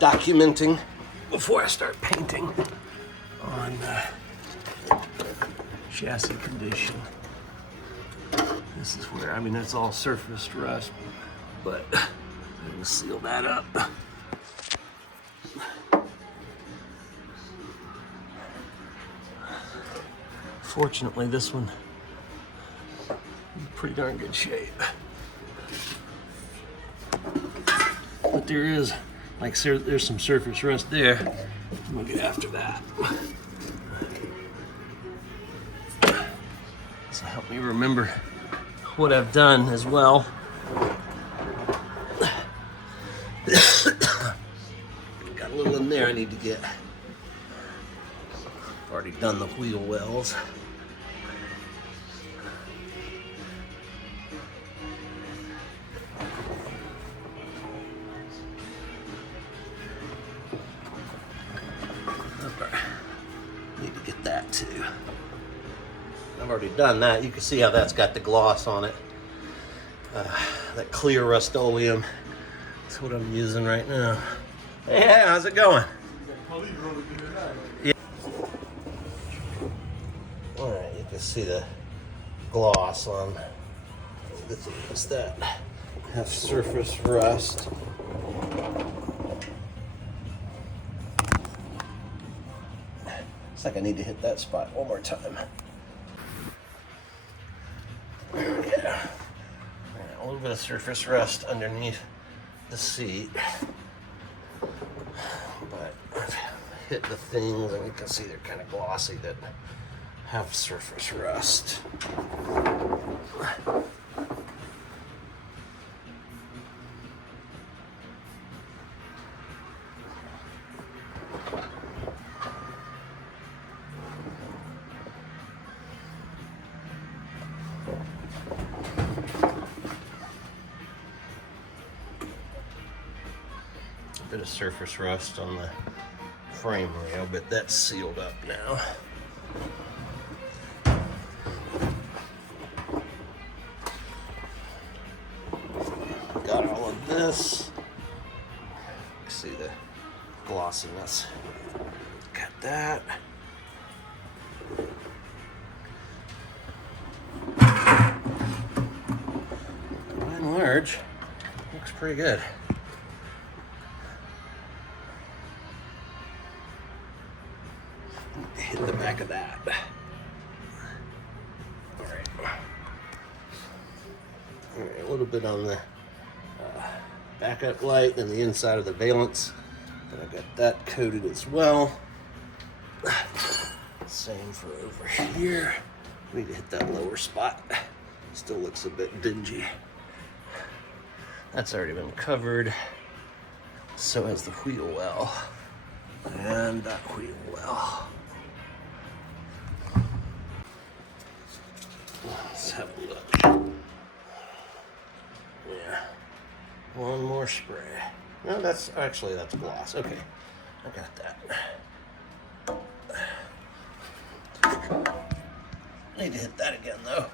documenting before I start painting on chassis condition. This is where, I mean, that's all surfaced rust, but I'm gonna seal that up. Fortunately, this one is in pretty darn good shape. But there is, like, there's some surface rust there. We'll get after that. This will help me remember what I've done as well. Got a little in there I need to get. Already done the wheel wells. Need to get that too. I've already done that. You can see how that's got the gloss on it. That clear Rust-oleum. That's what I'm using right now. Hey, how's it going? Yeah. All right, you can see the gloss on the things that have surface rust. Looks like I need to hit that spot one more time. Yeah. A little bit of surface rust underneath the seat. But I've hit the things and you can see they're kind of glossy that have surface rust. A bit of surface rust on the frame rail, but that's sealed up now. Got all of this. See the glossiness. Got that. By and large, looks pretty good. Hit the back of that. All right, a little bit on the backup light and the inside of the valance. And I got that coated as well. Same for over here. Need to hit that lower spot. Still looks a bit dingy. That's already been covered. So has the wheel well. And that wheel well. Let's have a look. Yeah. One more spray. No, that's gloss. Okay. I got that. Need to hit that again though.